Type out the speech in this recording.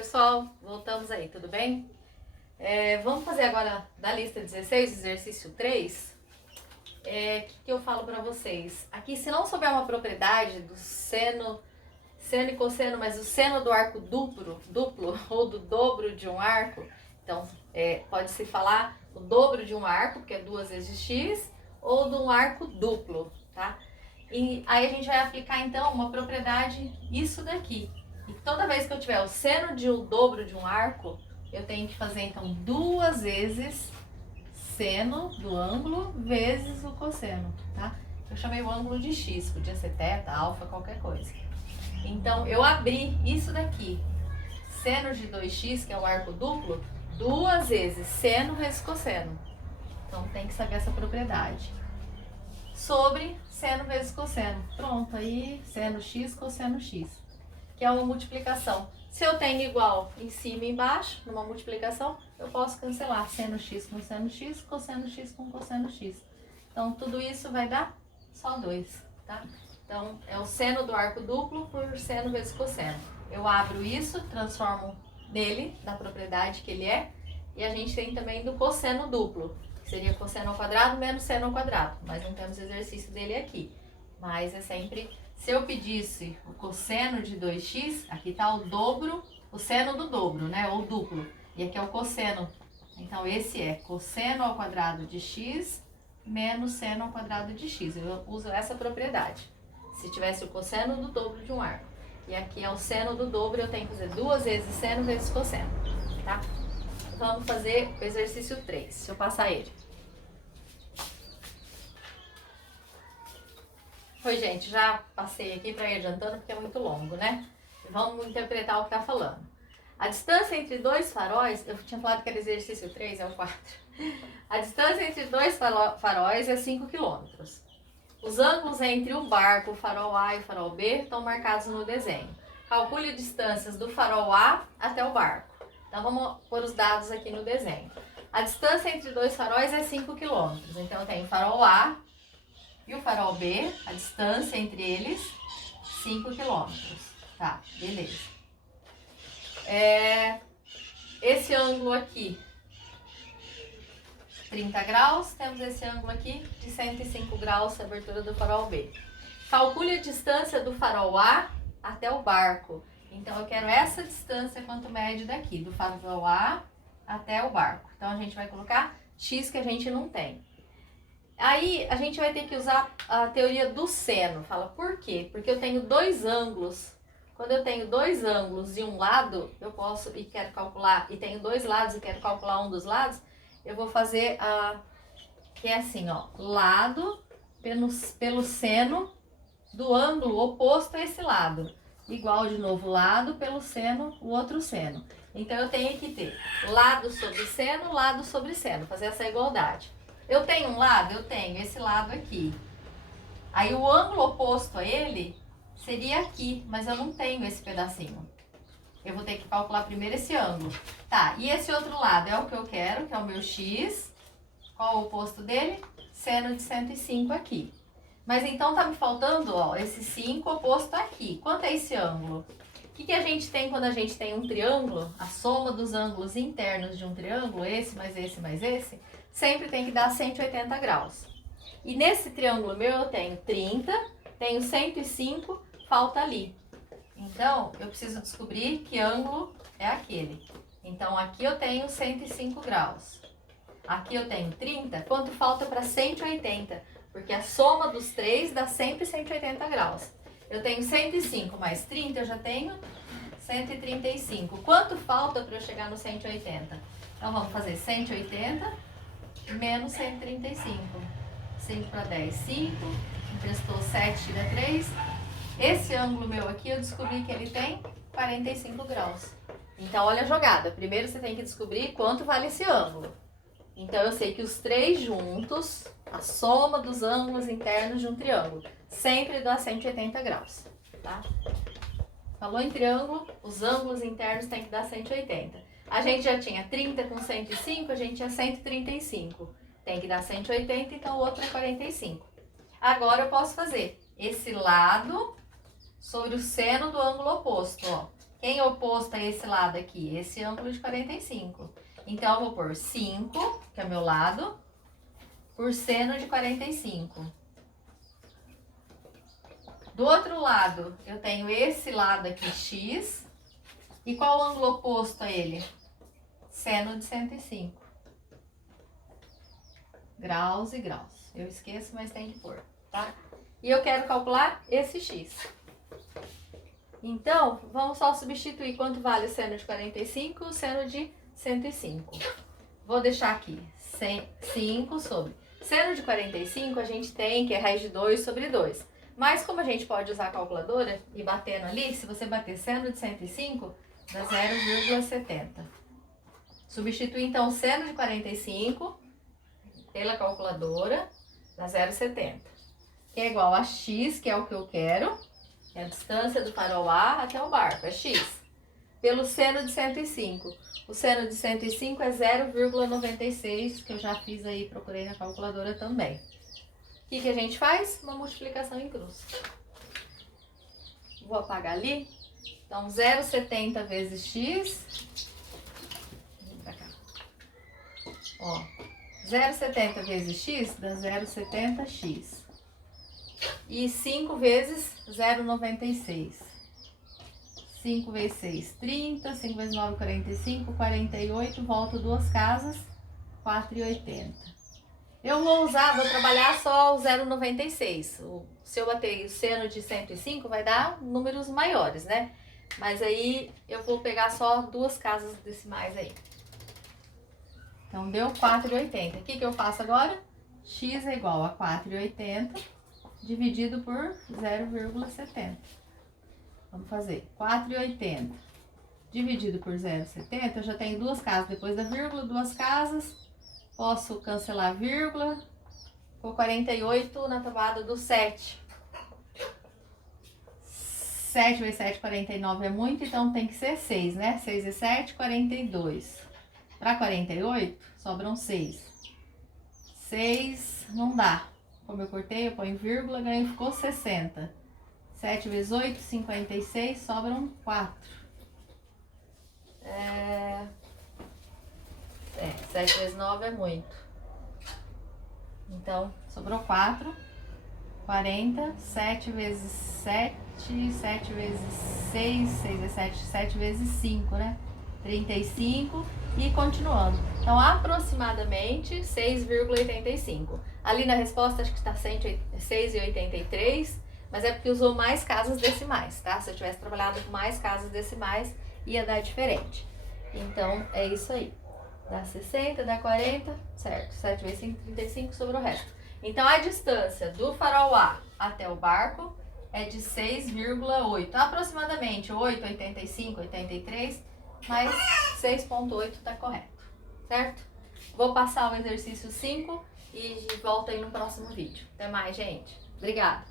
pessoal, voltamos aí, tudo bem? Vamos fazer agora da lista 16, exercício 3. O que eu falo para vocês? Aqui, se não souber uma propriedade do seno e cosseno, mas o seno do arco duplo ou do dobro de um arco, então pode-se falar o dobro de um arco, porque é 2 vezes x, ou de um arco duplo, tá? E aí a gente vai aplicar então uma propriedade, isso daqui. E toda vez que eu tiver o seno de um dobro de um arco, eu tenho que fazer então 2 vezes seno do ângulo vezes o cosseno, tá? Eu chamei o ângulo de x, podia ser θ, alfa, qualquer coisa. Então eu abri isso daqui, seno de 2x, que é o arco duplo, 2 vezes seno vezes cosseno. Então tem que saber essa propriedade. Sobre seno vezes cosseno. Pronto, aí seno x, cosseno x, que é uma multiplicação. Se eu tenho igual em cima e embaixo, numa multiplicação, eu posso cancelar seno x com seno x, cosseno x com cosseno x. Então tudo isso vai dar só 2, tá? Então é o seno do arco duplo por seno vezes cosseno. Eu abro isso, transformo nele, na propriedade que ele é, e a gente tem também do cosseno duplo, que seria cosseno ao quadrado menos seno ao quadrado, mas não temos exercício dele aqui. Mas é sempre, se eu pedisse o cosseno de 2x, aqui está o dobro, o seno do dobro, né, ou duplo, e aqui é o cosseno. Então esse é cosseno ao quadrado de x menos seno ao quadrado de x. Eu uso essa propriedade. Se tivesse o cosseno do dobro de um arco, e aqui é o seno do dobro, eu tenho que fazer 2 vezes seno vezes cosseno, tá? Vamos fazer o exercício 3, deixa eu passar ele. Oi, gente, já passei aqui para ir adiantando porque é muito longo, né? Vamos interpretar o que está falando. A distância entre 2 faróis, eu tinha falado que era exercício 3, é o 4. A distância entre 2 faróis é 5 km. Os ângulos entre o barco, o farol A e o farol B estão marcados no desenho. Calcule distâncias do farol A até o barco. Então vamos pôr os dados aqui no desenho. A distância entre 2 faróis é 5 km. Então eu tenho o farol A e o farol B, a distância entre eles, 5 km. Tá, beleza. Esse ângulo aqui, 30 graus, temos esse ângulo aqui de 105 graus, a abertura do farol B. Calcule a distância do farol A até o barco. Então eu quero essa distância quanto média daqui, do farol A até o barco. Então a gente vai colocar x que a gente não tem. Aí a gente vai ter que usar a teoria do seno. Fala, por quê? Porque eu tenho 2 ângulos. Quando eu tenho 2 ângulos de um lado, eu posso e quero calcular, e tenho 2 lados e quero calcular um dos lados, eu vou fazer que é assim, ó, lado pelo seno do ângulo oposto a esse lado. Igual de novo, lado pelo seno, o outro seno. Então eu tenho que ter lado sobre seno, fazer essa igualdade. Eu tenho um lado? Eu tenho esse lado aqui. Aí o ângulo oposto a ele seria aqui, mas eu não tenho esse pedacinho. Eu vou ter que calcular primeiro esse ângulo. Tá, e esse outro lado é o que eu quero, que é o meu x. Qual é o oposto dele? Seno de 105 aqui. Mas então tá me faltando, ó, esse 5 oposto aqui. Quanto é esse ângulo? O que a gente tem quando a gente tem um triângulo? A soma dos ângulos internos de um triângulo, esse mais esse mais esse, sempre tem que dar 180 graus. E nesse triângulo meu eu tenho 30, tenho 105, falta ali. Então, eu preciso descobrir que ângulo é aquele. Então, aqui eu tenho 105 graus. Aqui eu tenho 30. Quanto falta para 180? Porque a soma dos 3 dá sempre 180 graus. Eu tenho 105 mais 30, eu já tenho 135. Quanto falta para eu chegar no 180? Então, vamos fazer 180 menos 135. 5 para 10, 5. Emprestou 7, tira 3. Esse ângulo meu aqui, eu descobri que ele tem 45 graus. Então, olha a jogada. Primeiro você tem que descobrir quanto vale esse ângulo. Então, eu sei que os 3 juntos, a soma dos ângulos internos de um triângulo, sempre dá 180 graus, tá? Falou em triângulo, os ângulos internos tem que dar 180. A gente já tinha 30 com 105, a gente tinha 135. Tem que dar 180, então o outro é 45. Agora eu posso fazer esse lado sobre o seno do ângulo oposto, ó. Quem é oposto a esse lado aqui? Esse ângulo de 45. Então, eu vou pôr 5, que é meu lado, por seno de 45. Do outro lado, eu tenho esse lado aqui, x. E qual o ângulo oposto a ele? Seno de 105. Graus e graus. Eu esqueço, mas tem que pôr, tá? E eu quero calcular esse x. Então, vamos só substituir quanto vale o seno de 45 e o seno de 105. Vou deixar aqui 5 sobre. Seno de 45 a gente tem que é raiz de 2 sobre 2. Mas como a gente pode usar a calculadora e batendo ali, se você bater seno de 105, dá 0,70. Substitui então o seno de 45 pela calculadora, dá 0,70. Que é igual a x, que é o que eu quero, que é a distância do farol A até o barco, é x. Pelo seno de 105. O seno de 105 é 0,96, que eu já fiz aí, procurei na calculadora também. O que a gente faz? Uma multiplicação em cruz. Vou apagar ali. Então, 0,70 vezes x. Vem pra cá. Ó, 0,70 vezes x dá 0,70x. E 5 vezes 0,96. 5 vezes 6, 30. 5 vezes 9, 45. 48. Volto duas casas, 4,80. Eu vou trabalhar só o 0,96. Se eu bater o seno de 105, vai dar números maiores, né? Mas aí eu vou pegar só duas casas decimais aí. Então, deu 4,80. O que eu faço agora? X é igual a 4,80 dividido por 0,70. Vamos fazer 4,80 dividido por 0,70. Eu já tenho duas casas depois da vírgula, duas casas. Posso cancelar a vírgula. Ficou 48 na tomada do 7. 7 vezes 7, 49 é muito, então tem que ser 6, né? 6 vezes 7, 42. Para 48, sobram 6. 6 não dá. Como eu cortei, eu ponho vírgula, ganho, ficou 60. 7 vezes 8, 56, sobram 4. 7 vezes 9 é muito. Então, sobrou 4. 40. 7 vezes 7, 7 vezes 6, 6 vezes 7, 7 vezes 5, né? 35 e continuando. Então, aproximadamente 6,85. Ali na resposta, acho que está 6,83, mas é porque usou mais casas decimais, tá? Se eu tivesse trabalhado com mais casas decimais, ia dar diferente. Então, é isso aí. Dá 60, dá 40, certo? 7 vezes 5, 35, sobrou o resto. Então, a distância do farol A até o barco é de 6,8. Aproximadamente 8, 85, 83, mas 6,8 tá correto, certo? Vou passar o exercício 5 e volto aí no próximo vídeo. Até mais, gente. Obrigada!